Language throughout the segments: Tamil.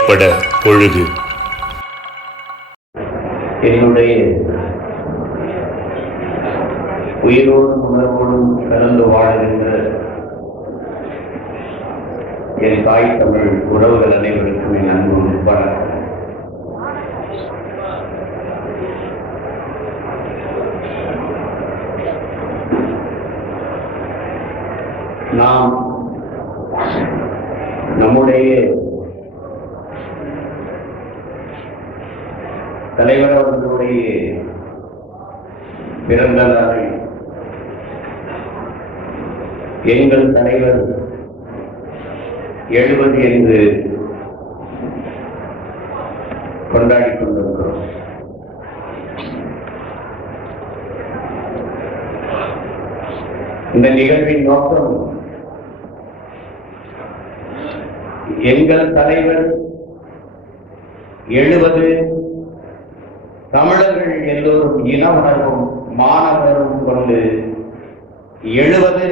ஏற்பட பொழுது. என்னுடைய உயிரோடும் உணர்வோடும் கலந்து வாழ்கின்ற என் தாய் தமிழ் உறவுகள் அனைவருக்கும் என் அன்பு வணக்கம். நாம் நம்முடைய தலைவர் அவர்களுடைய பிறந்த நாளை எங்கள் தலைவர் 70 என்று கொண்டாடிக் கொண்டிருக்கிறோம். இந்த நிகழ்வின் நோக்கம் எங்கள் தலைவர் 70 தமிழர்கள் எல்லோரும் இன உணர்வும் மாணவரும் கொண்டு 70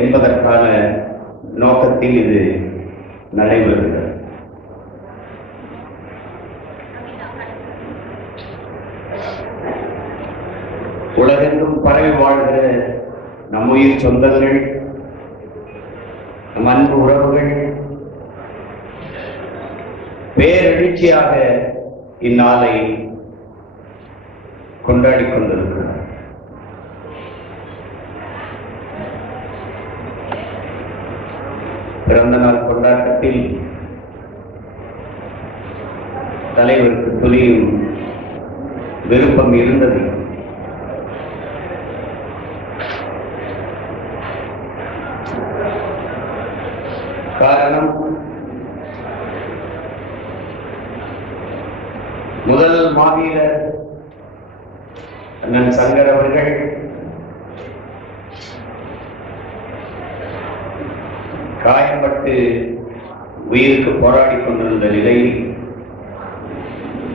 என்பதற்கான நோக்கத்தில் இது நடைபெறுகிறது. உலகெங்கும் பரவி வாழ்கிற நம் உயிர் சொந்தங்கள், நம் அன்பு உறவுகள் பேரெழுச்சியாக இந்நாளை கொண்டாடிக் கொண்டிருக்கிறார். பிறந்த நாள் கொண்டாட்டத்தில் தலைவருக்கு துளியும் விருப்பம் இருந்தது. காரணம், முதல் மாவீரர் அண்ணன் சங்கர் அவர்கள் காயப்பட்டு உயிருக்கு போராடி கொண்டிருந்த நிலையில்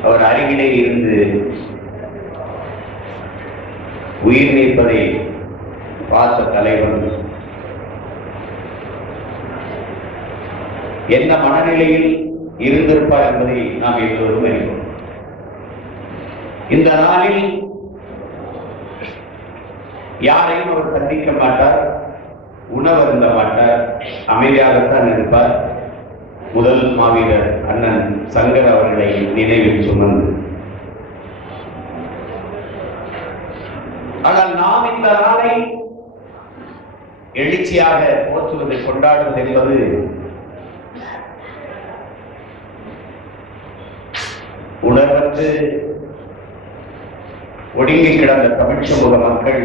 அவர் அருகிலே இருந்து உயிர் நீப்பதை பார்த்த தலைவர் என்ன மனநிலையில் இருந்திருப்பார் என்பதை நாம் எல்லோரும் அறிவோம். இந்த நாளில் யாரையும் அவர் சந்திக்க மாட்டார், உணவு அருந்த மாட்டார், அமைதியாகத்தான் இருப்பார். முதல் மாவீரர் அண்ணன் சங்கர் அவர்களை நினைவில் சுமந்து. ஆனால் நாம் இந்த நாளை எழுச்சியாக போற்றுவதை கொண்டாடுவது என்பது உணர்வற்று ஒடுங்கி கிடந்த தமிழ் சமூக மக்கள்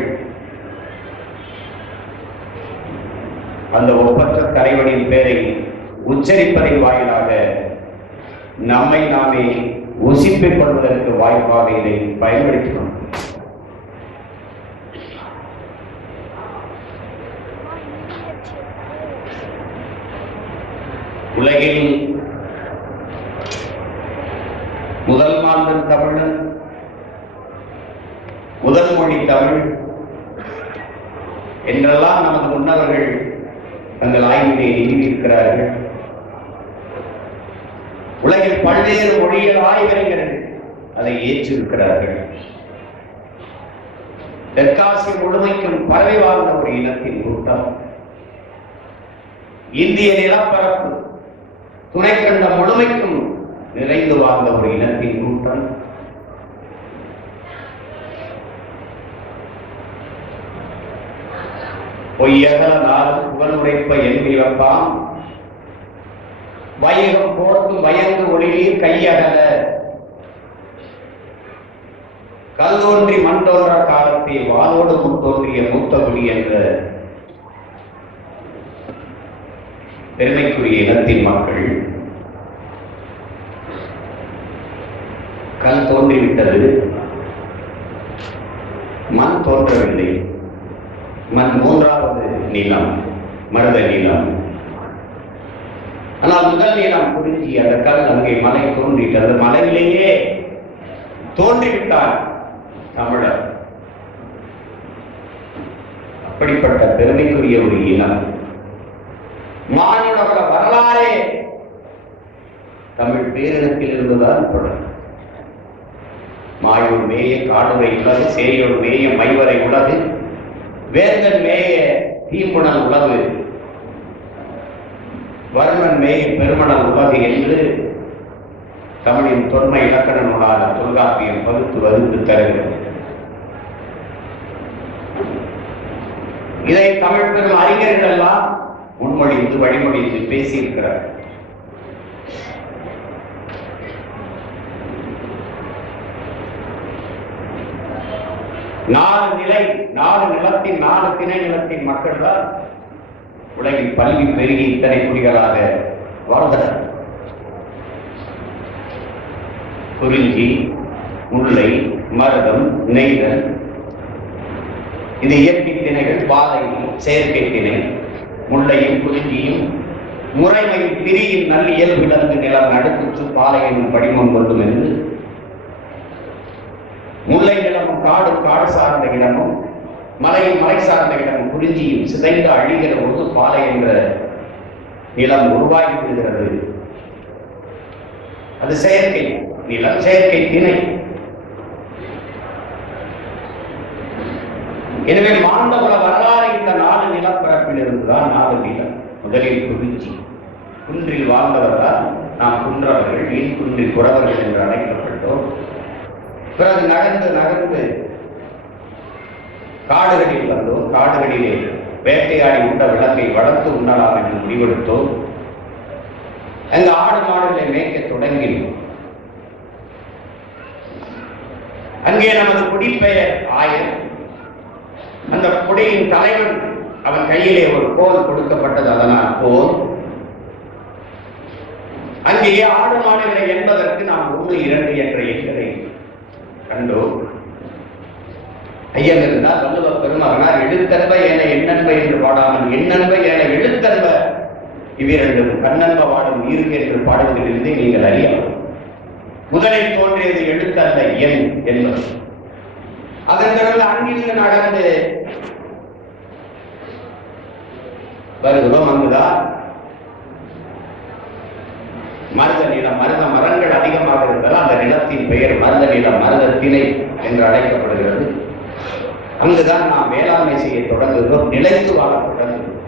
அந்த ஒப்பற்ற தலைவனின் பெயரை உச்சரிப்பதை வாயிலாக நம்மை நாமே உசிப்பிக் கொள்வதற்கு வாய்ப்பாக இதை பயன்படுத்தினோம். உலகில் முதல் மாந்தன் தமிழன், முதல் மொழி தமிழ் என்றெல்லாம் நமது முன்னவர்கள் தங்கள் ஆய்வினை எழுதியிருக்கிறார்கள். உலகில் பல்வேறு மொழிகள் ஆய்வறிஞர்கள் அதை ஏற்றிருக்கிறார்கள். தெற்காசிய முழுமைக்கும் பரவி வாழ்ந்த ஒரு இனத்தின் கூட்டம், இந்திய நிலப்பரப்பு துணைக்கண்டம் முழுமைக்கும் நிறைந்து வாழ்ந்த ஒரு இனத்தின் கூட்டம், பொய்யகல நாள் புகழ் உரைப்ப என்கிறப்பாம் வையகம் போர்த்து பயந்து ஒளிநீர் கையகல கல் தோன்றி மண் தோன்ற காலத்தை வாளோடு முன் தோன்றிய மூத்தகுடி என்ற பெருமைக்குரிய இனத்தின் மக்கள் கல் தோன்றிவிட்டது, மண் தோன்றவில்லை. மண் மூன்றாவது நீளம், மருத நீளம். ஆனால் முதல் நீளம் குறிஞ்சி, அந்த கல் அங்கே மலை தோன்றிட்டு அந்த மலையிலேயே தோன்றிவிட்டார் தமிழர். அப்படிப்பட்ட பெருமைக்குரிய ஒரு இனம். மானுட வரலாறே தமிழ் பேரினத்தில் இருந்துதான் தொடரும். மாயூர் மேய காடுரை உலகு, சேயோர் மேய மைவரை உலகு, வேந்தன் மேய தீம்புணல் உலகு, வர்மன் மேய பெருமணல் உலகு என்று தமிழின் தொன்மை இலக்கண நூலான தொல்காப்பியம் பகுத்து வகுத்து தருகிறது. இதை தமிழ் பெரும் அறிஞர்கள் எல்லாம் முன்மொழிந்து வழிமொழிந்து பேசியிருக்கிறார். நாலு நிலத்தின் 4 திணை நிலத்தின் மக்கள் தான் உலகில் பல்வி பெருகி இத்தனை குடிகளாக வாழ்ந்தனர். குறிஞ்சி, முல்லை, மருதம், நெய்தல், இது இயற்கை திணைகள். பாலை செயற்கை திணை. முல்லையும் குறிஞ்சியும் முறைமையில் பிரியின் நல்லியல் விளங்கு நிலம் நடுக்குற்று பாலை என்னும் படிமம் கொள்ளும் என்று முல்லை நிலமும் காடு சார்ந்த இடமும் மலையும் மலை சார்ந்த இடமும் குறிஞ்சியும் சிதைந்து அழிகிற போது பாலை என்ற நிலம் உருவாகி விடுகிறது. அது செயற்கை நிலம், செயற்கை திணை. எனவே மாந்தகுல வரலாறு இந்த 4 நிலப்பரப்பில் இருந்துதான் 4 நிலம். முதலில் குறிஞ்சி, குன்றில் வாழ்ந்தவர்கள் நாம் குன்றவர்கள், நீர் குன்றில் குறவர்கள் என்று அழைக்கப்பட்டோம். பிறகு நகர்ந்து காடுகளில் வந்தோம். காடுகளிலே வேட்டையாடி உண்ட விலங்கை வளர்த்து உண்ணலாம் என்று முடிவெடுத்தோம். அங்கு ஆடு மாடுகளை மேய்க்க தொடங்கினோம். அங்கே நமது குடிப்பெயர் ஆயர். அந்த குடியின் தலைவன், அவன் கையிலே ஒரு கோல் கொடுக்கப்பட்டது, அதனால் கோல். அங்கேயே ஆடு மாடுகளை என்பதற்கு நாம் 1, 2 என்ற எண்களை கண்டோம். ஐயன் இருந்தால் வள்ளுவ பெருமகனார் எழுத்தன்ப என எண்ணன்ப என்று பாடாமல் எண்ணன்ப என எழுத்தன்ப இவ்விரண்டும் கண்ணன்ப வாடும் நீருக்கு என்று பாடுவதிலிருந்து நீங்கள் அறியலாம். முதலில் தோன்றியது எழுத்தல்ல எண் என்பது. அதன் பிறகு அங்கிருந்து நடந்து வருகிறோம். அங்குதான் மருத நிலம், மருத மரங்கள் அதிகமாக இருந்தால் அந்த நிலத்தின் பெயர் மருத நிலம், மருத திணை என்று அழைக்கப்படுகிறது. அங்குதான் நாம் வேளாண்மை செய்ய தொடங்குகிறோம், நிலைத்து வாழ தொடங்குகிறோம்.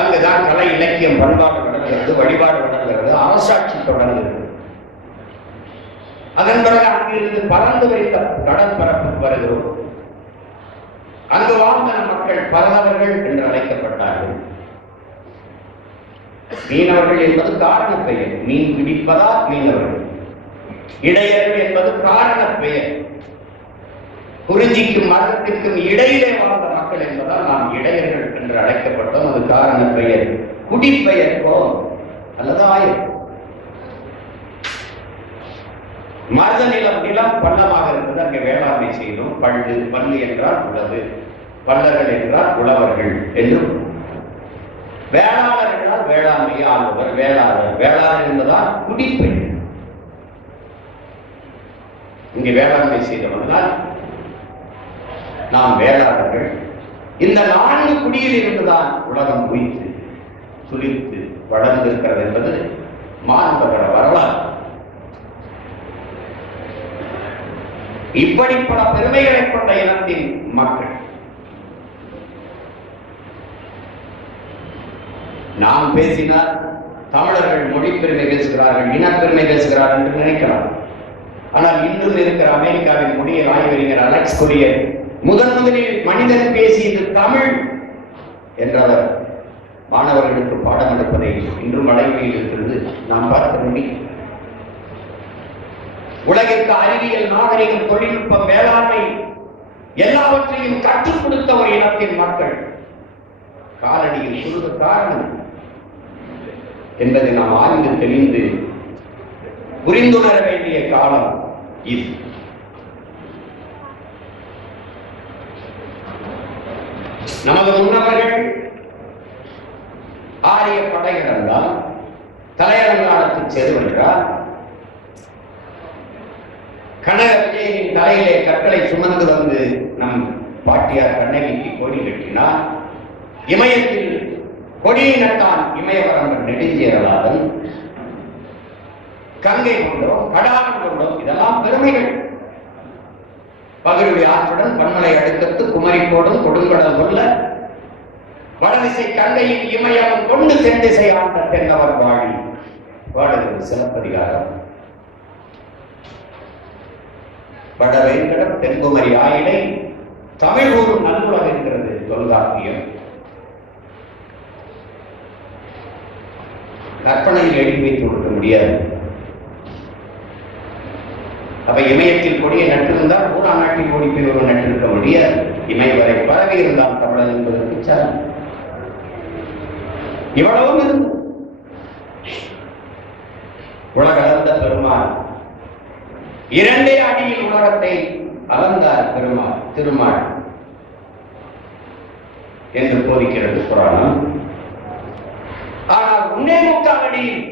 அங்குதான் கலை இலக்கியம் பண்பாடு வளர்கிறது, வழிபாடு வளர்கிறது, அரசாட்சி தொடங்குகிறது. அதன் பிறகு அங்கிருந்து பறந்து வைத்த கடற்பரப்புக்கு வருகிறோம். அங்கு வாழ்ந்த மக்கள் பரதவர்கள் என்று அழைக்கப்பட்டார்கள். மீனவர்கள் என்பது காரண பெயர், மீன் பிடிப்பதா மீனவர்கள். இடையர்கள் என்பது காரண பெயர். குறிஞ்சிக்கும் மரத்திற்கும் இடையிலே வாழ்ந்த மக்கள் என்பதால் நாம் இடையர்கள் என்று அழைக்கப்பட்டோம். அது காரண பெயர். குடிப்பெயர் கோல் அல்லது ஆயர். மருத நிலம் பள்ளமாக இருந்தது, அங்கே வேளாண்மை செய்தோம். பள்ளு என்றால் உழவு, பல்லர்கள் என்றால் உழவர்கள் என்றும். வேளாளர் என்றால் வேளாண்மையை ஆள்பவர், வேளாளர் என்பதால் குடிப்பெயர். இங்கே வேளாண்மை செய்தவர்களால் நாம் வேளாளர்கள். இந்த 4 குடியில் இருந்துதான் உலகம் உயிர்த்து சுழித்து வளர்ந்திருக்கிறது என்பது மானுட வரலாறு. இப்படி பல பெருமைகளை கொண்ட இனத்தின் மக்கள் நாம் பேசினால் தமிழர்கள் மொழி பெருமை பேசுகிறார்கள், இனப்பெருமை பேசுகிறார்கள் என்று நினைக்கலாம். ஆனால் இன்றும் இருக்கிற அமெரிக்காவின் மொழியை ஆய்வறிஞர் அலெக்ஸ் கொரியர் முதலில் மனிதன் பேசியது தமிழ் என்றவர் மாணவர்களுக்கு பாடம் எடுப்பதை இன்றும் வழங்கியில் இருக்கிறது நாம் பார்க்க முடியும். உலகிற்கு அறிவியல், நாகரிகம், தொழில்நுட்பம், வேளாண்மை எல்லாவற்றையும் கற்றுக் கொடுத்த ஒரு இனத்தின் மக்கள் காலடியில் சொல்வது காரணம் என்பதை நாம் ஆய்ந்து தெளிந்து புரிந்துணர வேண்டிய காலம் இது. நமது முன்னவர்கள் ஆரிய படை நடந்தால் தலையலங்கானத்துக்கு செல்வென்றால் கனக விஜயனின் தலையிலே கற்களை சுமந்து வந்து நம் பாட்டியார் கண்ணகிக்கு கோடி கட்டினார். இமயத்தில் கொடியை நட்டான் இமயவரம்பன் நெடுஞ்சேரலாதன், கங்கை கொண்டோம், கடாரம் கொண்டோம், இதெல்லாம் பெருமைகள். பகிர்வி ஆற்றுடன் பன்மலை அடுக்கத்து குமரிக்கோடும் கொடுங்கடல் கொல்ல வடதிசை கங்கையின் இமயம் கொண்டு தென்திசை ஆண்ட தென்னவர் வாழி பாடுகிறது சிலப்பதிகாரம். வடவேங்கடம் தென்குமரி ஆயிலை தமிழ் ஊரும் நல்லுலகம் என்கிறது தொல்காப்பியம். கற்பனையில் எழுதி வைத்து கொடுக்க முடியாது. அப்ப இமயத்தில் கொடியை நட்டிருந்தால் ஊரா நாட்டில் ஓடி போய் ஒரு நட்டிருக்க முடியாது. இமய வரை பரவி இருந்தால் தமிழன் என்பதற்கு சார் இவ்வளவும் இருந்து உலகளந்த பெருமாள் இரண்டே அடியில் உலகத்தை அளந்தார் பெருமாள் திருமாள் என்று போதிக்கிறது புராணம். ஆனால் உன்னே முக்கால் அடியில்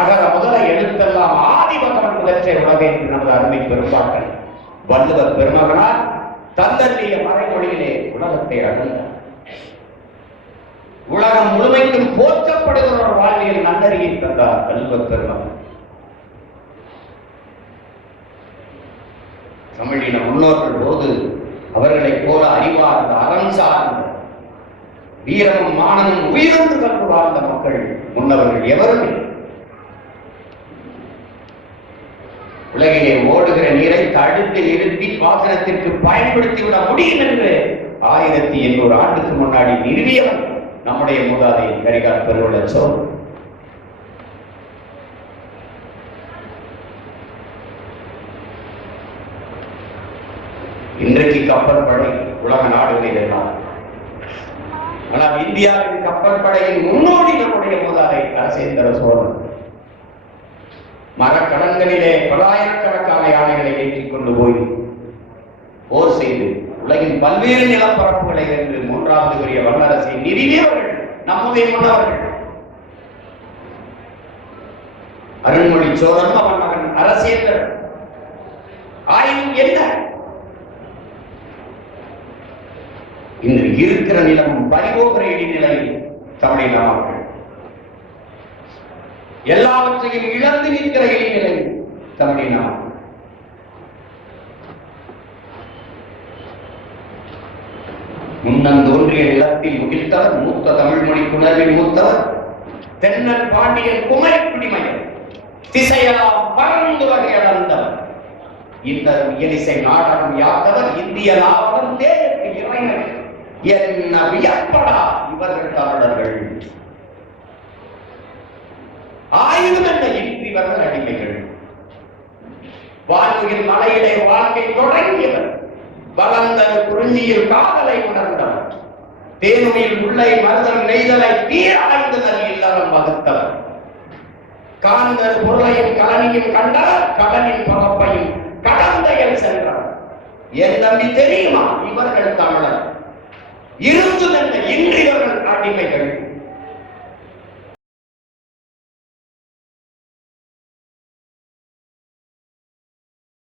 அகர முதல எழுத்தெல்லாம் ஆதிபகவன் முதற்றை உலகை நமது அருமை பெரும்பாட்டன் வள்ளுவர் பெருமகனார் தந்தல்லிய மறைமொழியிலே உலகத்தை அளந்தார். உலகம் முழுமைக்கும் போற்றப்படுகிற ஒரு வாழ்வியல் நன்னறியை தந்தார் வள்ளுவர் பெருமகன். தமிழின முன்னோர்கள் போது அவர்களைப் போல அறிவார்ந்த அறம் சார்ந்த வீரமும் மானமும் உயிரோடு கண்டு வாழ்ந்த மக்கள் முன்னவர்கள் எவரும் உலகிலே ஓடுகிற நீரை தடுத்து நிறுத்தி பாசனத்திற்கு பயன்படுத்திவிட முடியும் என்று 1800 ஆண்டுக்கு முன்னாடி நிறுவியவன் நம்முடைய மூதாதை கரிகால் பெருவளர் சோழ. இன்றைக்கு கப்பல் படை உலக நாடுகளில் எல்லாம், ஆனால் இந்தியாவின் கப்பல் படையின் முன்னோடி நம்முடைய மூதாதை அரசேந்திர சோழன். மரக்கடன்களிலே பல்லாயிரக்கணக்கான யானைகளை ஏற்றிக் கொண்டு போய் போர் செய்து உலகின் பல்வேறு நிலப்பரப்புகளை வென்று 3வது பெரிய வல்லரசை நிறுவியவர்கள் நம்முடைய முன்னவர்கள். அருண்மொழி சோழன் அவன் மகன் அரசேந்திரன். ஆயினும் என்ன, இன்று இருக்கிற நிலமும் பரிபோகிற இடிநிலையில் தமிழின மக்கள் எல்லாவற்றையும் இழந்து நிற்கிற இடிநிலையில் தமிழின மக்கள். முன்னந்தோன்றிய நிலத்தில் முகிழ்த்தவர் மூத்த தமிழ் மொழி புணர்வின் மூத்தவர் தென்னன் பாண்டியன் குமரி குடிமகன் திசையெல்லாம் பறந்து வகை அளந்தவர் இந்த இயலிசை நாடகம் யாத்தவர் இந்திய நாவலன் தேயற்கு இறைவன் என்ன வியப்படா இவர்கள் தமிழர்கள். ஆயுதம் என்ன இவர்கள் அடிமைகள். வாழ்க்கையில் மலையிலே வாழ்க்கை தொடங்கியவர் வளர்ந்தது குறிஞ்சியில் காதலை உணர்ந்தவர் தேனுமில் உள்ளை மருதல் நெய்தலை தீராய்ந்ததல் இல்லறம் வகுத்தவர் காந்தர் பொருளையும் கலனியும் கண்டவர் கடலின் பகப்பையும் கடந்தையில் சென்றவர். என் தம்பி தெரியுமா இவர்கள் தமிழர். இருந்தும் என்ன இன்று இவர்கள் அடிமைகள்.